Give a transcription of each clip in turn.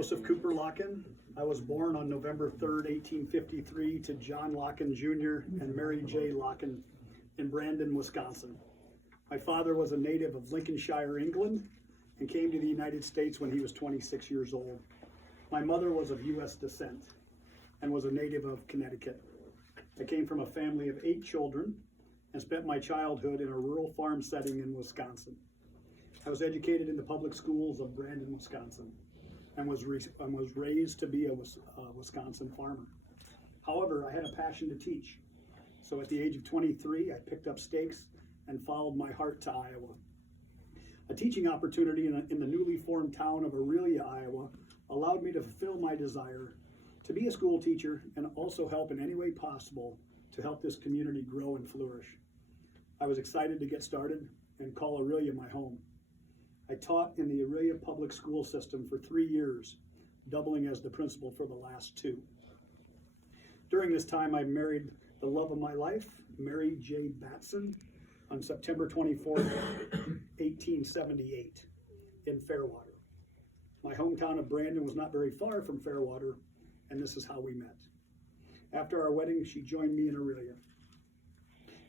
Joseph Cooper Lockin. I was born on November 3rd, 1853 to John Lockin Jr. and Mary J. Lockin in Brandon, Wisconsin. My father was a native of Lincolnshire, England, and came to the United States when he was 26 years old. My mother was of U.S. descent and was a native of Connecticut. I came from a family of 8 children and spent my childhood in a rural farm setting in Wisconsin. I was educated in the public schools of Brandon, Wisconsin, and was raised to be a Wisconsin farmer. However, I had a passion to teach. So at the age of 23, I picked up stakes and followed my heart to Iowa. A teaching opportunity in the newly formed town of Aurelia, Iowa, allowed me to fulfill my desire to be a school teacher and also help in any way possible to help this community grow and flourish. I was excited to get started and call Aurelia my home. I taught in the Aurelia public school system for 3 years, doubling as the principal for the last 2. During this time, I married the love of my life, Mary J. Batson, on September 24th, 1878, in Fairwater. My hometown of Brandon was not very far from Fairwater, and this is how we met. After our wedding, she joined me in Aurelia.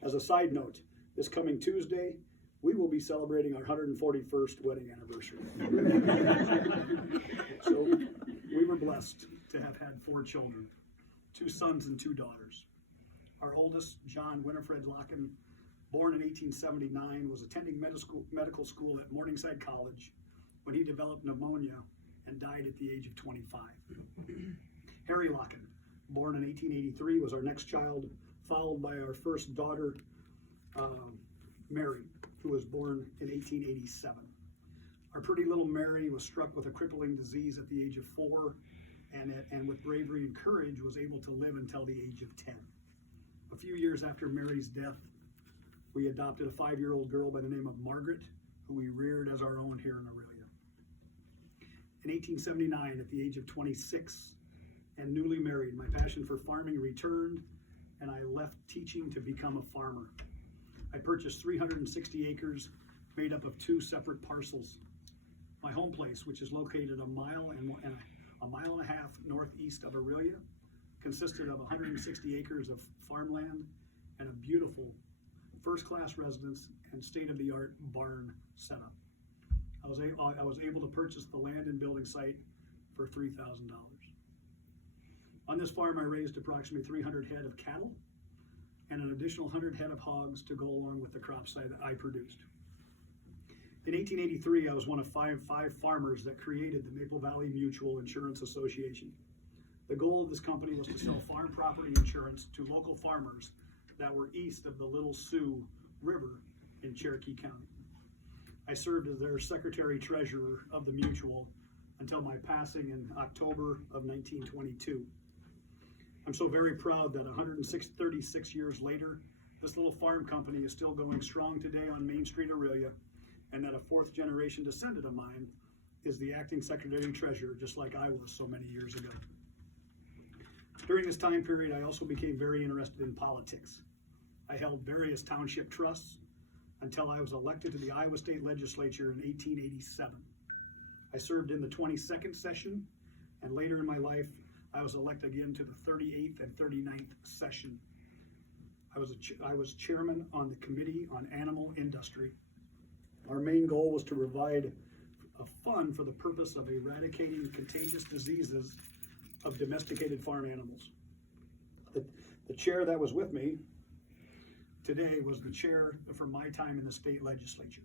As a side note, this coming Tuesday, we will be celebrating our 141st wedding anniversary. So we were blessed to have had 4 children, 2 sons and 2 daughters. Our oldest, John Winifred Lockin, born in 1879, was attending medical school at Morningside College when he developed pneumonia and died at the age of 25. Harry Lockin, born in 1883, was our next child, followed by our first daughter, Mary, who was born in 1887. Our pretty little Mary was struck with a crippling disease at the age of 4, and with bravery and courage was able to live until the age of 10. A few years after Mary's death, we adopted a 5-year-old girl by the name of Margaret, who we reared as our own here in Aurelia. In 1879, at the age of 26 and newly married, my passion for farming returned, and I left teaching to become a farmer. I purchased 360 acres made up of 2 separate parcels. My home place, which is located a mile and a half northeast of Aurelia, consisted of 160 acres of farmland and a beautiful first-class residence and state-of-the-art barn setup. I was able to purchase the land and building site for $3,000. On this farm, I raised approximately 300 head of cattle and an additional 100 head of hogs to go along with the crops that I produced. In 1883, I was one of five farmers that created the Maple Valley Mutual Insurance Association. The goal of this company was to sell farm property insurance to local farmers that were east of the Little Sioux River in Cherokee County. I served as their secretary-treasurer of the mutual until my passing in October of 1922. I'm so very proud that 36 years later, this little farm company is still going strong today on Main Street, Aurelia, and that a 4th generation descendant of mine is the acting secretary-treasurer, just like I was so many years ago. During this time period, I also became very interested in politics. I held various township trusts until I was elected to the Iowa State Legislature in 1887. I served in the 22nd session, and later in my life, I was elected again to the 38th and 39th session. I was chairman on the Committee on Animal Industry. Our main goal was to provide a fund for the purpose of eradicating contagious diseases of domesticated farm animals. The chair that was with me today was the chair for my time in the state legislature.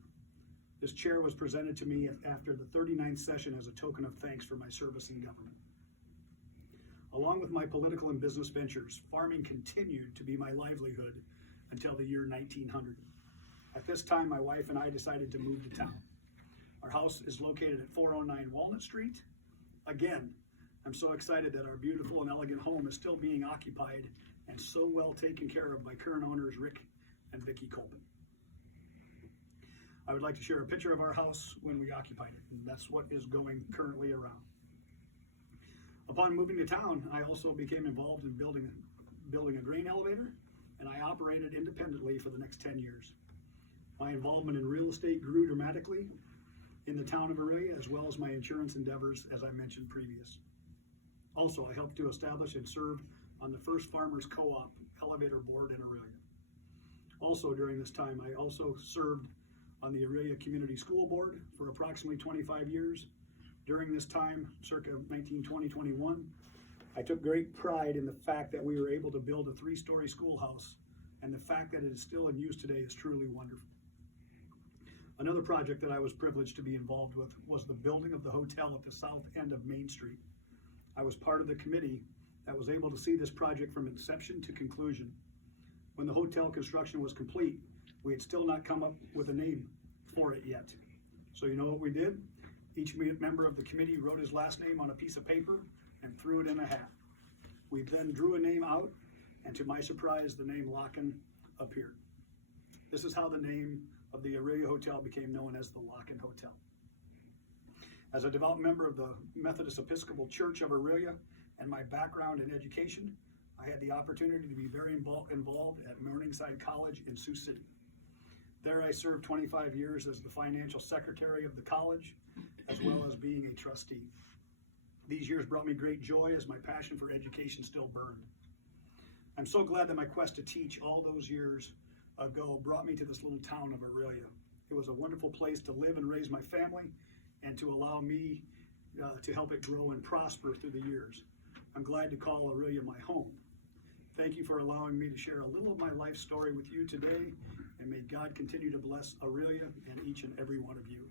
This chair was presented to me after the 39th session as a token of thanks for my service in government. Along with my political and business ventures, farming continued to be my livelihood until the year 1900. At this time, my wife and I decided to move to town. Our house is located at 409 Walnut Street. Again, I'm so excited that our beautiful and elegant home is still being occupied and so well taken care of by current owners Rick and Vicki Colvin. I would like to share a picture of our house when we occupied it, and that's what is going currently around. Upon moving to town, I also became involved in building a grain elevator, and I operated independently for the next 10 years. My involvement in real estate grew dramatically, in the town of Aurelia, as well as my insurance endeavors, as I mentioned previous. Also, I helped to establish and serve on the first Farmers Co-op elevator board in Aurelia. Also during this time, I also served on the Aurelia Community School Board for approximately 25 years. During this time, circa 1920-21, I took great pride in the fact that we were able to build a 3-story schoolhouse, and the fact that it is still in use today is truly wonderful. Another project that I was privileged to be involved with was the building of the hotel at the south end of Main Street. I was part of the committee that was able to see this project from inception to conclusion. When the hotel construction was complete, we had still not come up with a name for it yet. So you know what we did? Each member of the committee wrote his last name on a piece of paper and threw it in a hat. We then drew a name out, and to my surprise, the name Lockin appeared. This is how the name of the Aurelia Hotel became known as the Lockin Hotel. As a devout member of the Methodist Episcopal Church of Aurelia and my background in education, I had the opportunity to be very involved at Morningside College in Sioux City. There I served 25 years as the financial secretary of the college, as well as being a trustee. These years brought me great joy as my passion for education still burned. I'm so glad that my quest to teach all those years ago brought me to this little town of Aurelia. It was a wonderful place to live and raise my family, and to allow me to help it grow and prosper through the years. I'm glad to call Aurelia my home. Thank you for allowing me to share a little of my life story with you today, and may God continue to bless Aurelia and each and every one of you.